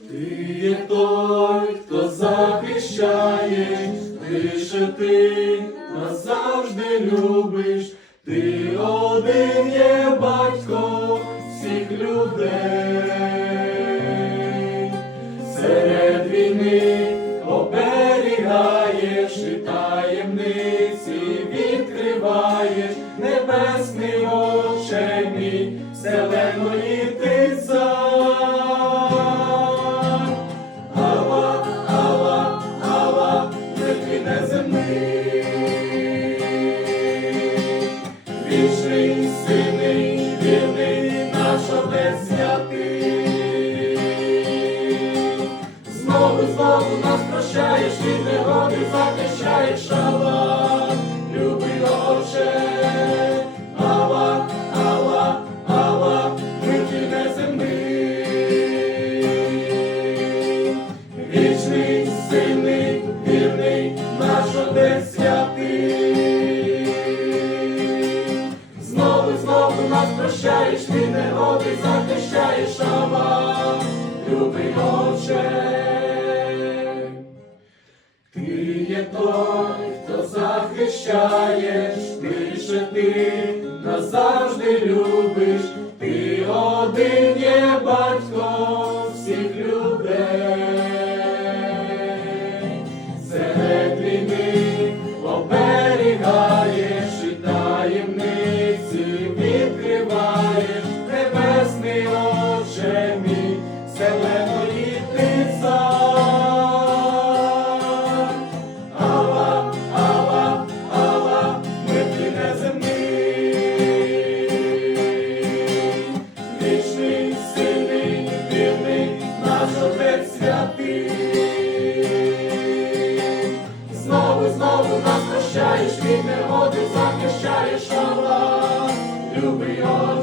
Ти є той, хто захищає, лише ти нас любиш, ти один батько всіх людей. Серед війни оберігаєш і таємниці відкриваєш небесний очей мій, вселеної ти Знову, знову нас прощаєш, від негоди захищаєш, Ава, нас прощаєш, ти негоди захищаєш, Ава, любий Отче. Ти є той, хто захищаєш, лише ти назавжди любиш, ти навчаєш нам, люби його.